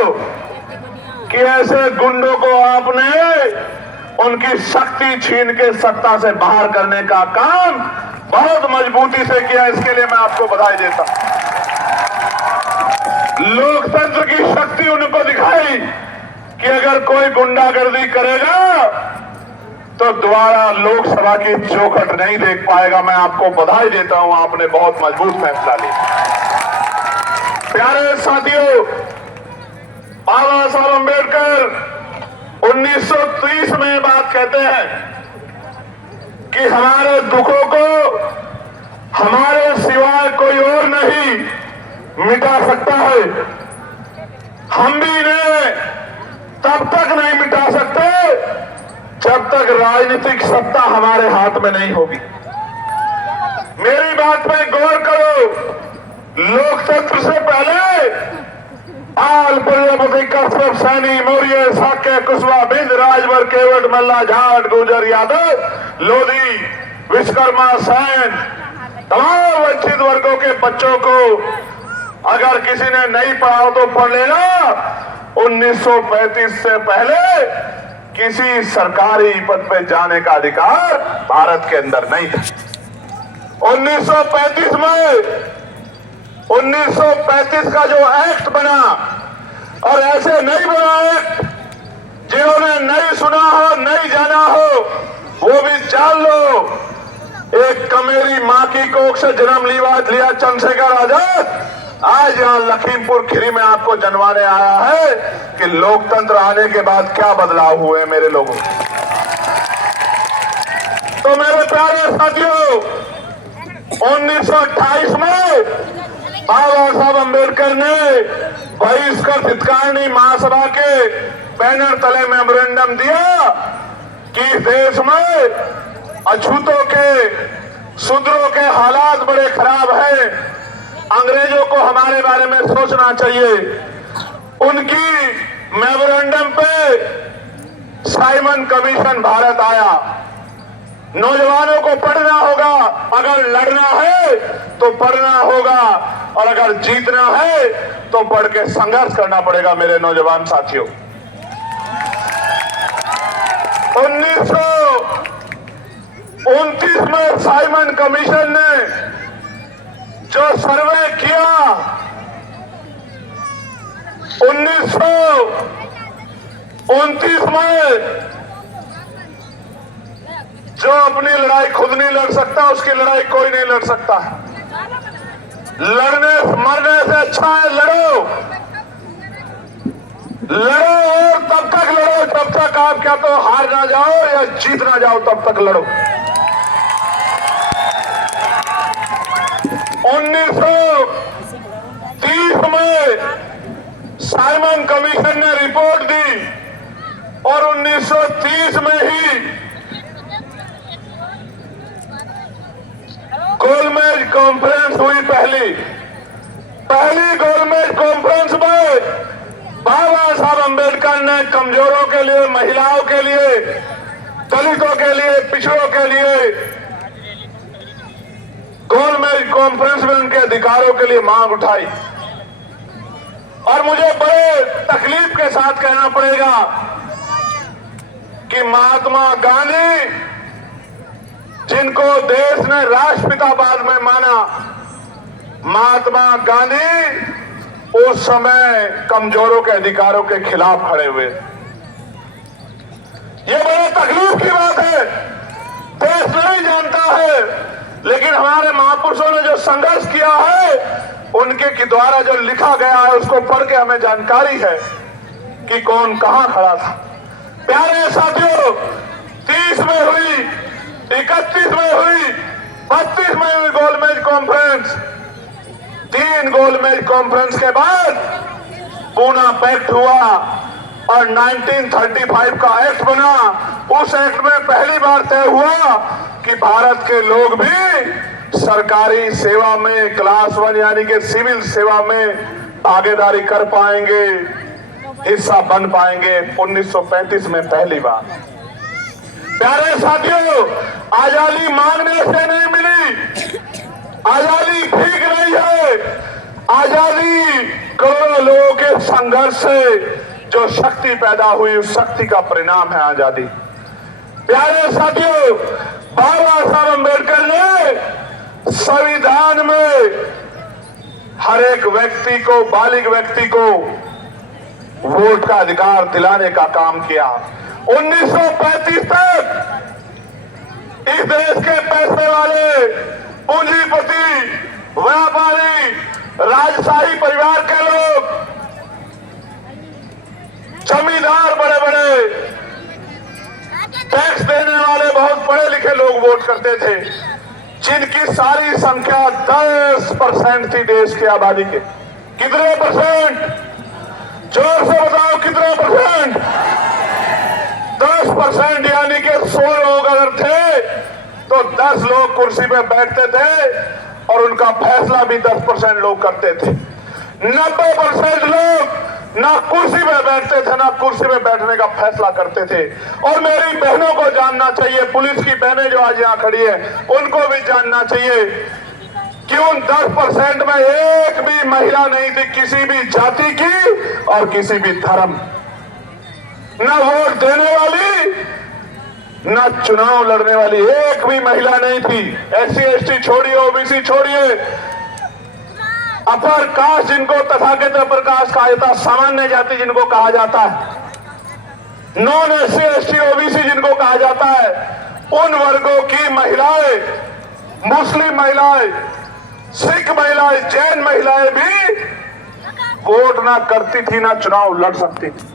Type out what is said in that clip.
साथियों कि ऐसे गुंडों को आपने उनकी शक्ति छीन के सत्ता से बाहर करने का काम बहुत मजबूती से किया। इसके लिए मैं आपको बधाई देता हूं। लोकतंत्र की शक्ति उनको दिखाई कि अगर कोई गुंडागर्दी करेगा तो दोबारा लोकसभा की चौखट नहीं देख पाएगा। मैं आपको बधाई देता हूं, आपने बहुत मजबूत फैसला लिया। प्यारे साथियों, बाबा साहब अम्बेडकर 1930 में बात कहते हैं कि हमारे दुखों को हमारे सिवाय कोई और नहीं मिटा सकता है। हम भी इन्हें तब तक नहीं मिटा सकते जब तक राजनीतिक सत्ता हमारे हाथ में नहीं होगी। मेरी बात पे गौर करो। लोकतंत्र से पहले आल प्रजापति कश्यप सैनी मौर्य साक्य कुशवाहा बिंद राजभर केवट मल्ला जाट गुर्जर यादव लोधी विश्वकर्मा सैन तमाम वंचित वर्गों के बच्चों को अगर किसी ने नहीं पढ़ा तो पढ़ लेना। 1935 से पहले किसी सरकारी पद पे जाने का अधिकार भारत के अंदर नहीं था। 1935 में 1935 का जो एक्ट बना, और ऐसे नहीं बना एक्ट जिन्होंने नहीं सुना हो नहीं जाना हो वो भी जान लो। एक कमेरी मां की कोख से जन्म लिया चंद्रशेखर आजाद आज यहां लखीमपुर खीरी में आपको जनवाने आया है कि लोकतंत्र आने के बाद क्या बदलाव हुए मेरे लोगों। तो मेरे प्यारे साथियों, 1928 में बाबा साहब अम्बेडकर ने बहिष्कृत हितकारिणी महासभा के बैनर तले मेमोरेंडम दिया कि देश में अछूतों के शूद्रों के हालात बड़े खराब हैं, अंग्रेजों को हमारे बारे में सोचना चाहिए। उनकी मेमोरेंडम पे साइमन कमीशन भारत आया। नौजवानों को पढ़ना होगा, अगर लड़ना है तो पढ़ना होगा और अगर जीतना है तो पढ़ के संघर्ष करना पड़ेगा। मेरे नौजवान साथियों, 1929 में साइमन कमीशन ने जो सर्वे किया, 1929 में जो अपनी लड़ाई खुद नहीं लड़ सकता उसकी लड़ाई कोई नहीं लड़ सकता। लड़ने मरने से अच्छा है लड़ो, लड़ो और तब तक लड़ो जब तक आप क्या तो हार ना जाओ या जीत ना जाओ, तब तक लड़ो। 1930 में साइमन कमीशन ने रिपोर्ट दी और 1930 में ही गोलमेज कॉन्फ्रेंस हुई। पहली गोलमेज कॉन्फ्रेंस में बाबा साहब अम्बेडकर ने कमजोरों के लिए, महिलाओं के लिए, दलितों के लिए, पिछड़ों के लिए गोलमेज कॉन्फ्रेंस में उनके अधिकारों के लिए मांग उठाई। और मुझे बड़े तकलीफ के साथ कहना पड़ेगा कि महात्मा गांधी, जिनको देश ने राष्ट्रपिता बाद में माना, महात्मा गांधी उस समय कमजोरों के अधिकारों के खिलाफ खड़े हुए। ये बड़े तकलीफ की बात है, देश नहीं जानता है, लेकिन हमारे महापुरुषों ने जो संघर्ष किया है उनके द्वारा जो लिखा गया है उसको पढ़ के हमें जानकारी है कि कौन कहां खड़ा था। प्यारे साथियों, 30 में हुई, 31 में हुई, 32 में हुई गोलमेज कॉन्फ्रेंस। 3 गोलमेज कॉन्फ्रेंस के बाद पूना पैक्ट हुआ और 1935 का एक्ट बना। उस एक्ट में पहली बार तय हुआ कि भारत के लोग भी सरकारी सेवा में क्लास 1 यानी कि सिविल सेवा में भागीदारी कर पाएंगे, हिस्सा बन पाएंगे। 1935 में पहली बार। प्यारे साथियों, आजादी मांगने से नहीं मिली, आजादी भीख नहीं है, आजादी करोड़ों लोगों के संघर्ष से जो शक्ति पैदा हुई, उस शक्ति का परिणाम है आजादी। प्यारे साथियों, बाबा साहब अम्बेडकर ने संविधान में हर एक व्यक्ति को, बालिग व्यक्ति को वोट का अधिकार दिलाने का काम किया। 1935 तक इस देश के पैसे वाले, पूंजीपति, व्यापारी, राजशाही परिवार के लोग, जमींदार, बड़े बड़े टैक्स देने वाले, बहुत पढ़े लिखे लोग वोट करते थे, जिनकी सारी संख्या 10% थी देश की आबादी के। कितने परसेंट? जोर से बताओ, कितने परसेंट? 10%, यानी कि 100 लोग अगर थे तो 10 लोग कुर्सी पे बैठते थे और उनका फैसला भी 10% लोग करते थे। 90% लोग ना कुर्सी पे बैठते थे, ना कुर्सी पे बैठने का फैसला करते थे। और मेरी बहनों को जानना चाहिए, पुलिस की बहनें जो आज यहाँ खड़ी है, उनको भी जानना चाहिए कि उन 10% में एक भी महिला नहीं थी, किसी भी जाति की और किसी भी धर्म, ना वोट देने वाली, ना चुनाव लड़ने वाली एक भी महिला नहीं थी। SC ST छोड़िए, OBC छोड़िए, अपर कास्ट जिनको तथाकथित अपर कास्ट कहा जाता है, सामान्य जाति जिनको कहा जाता है, नॉन SC ST OBC जिनको कहा जाता है, उन वर्गों की महिलाएं, मुस्लिम महिलाएं, सिख महिलाएं, जैन महिलाएं भी वोट ना करती थी, ना चुनाव लड़ सकती थी।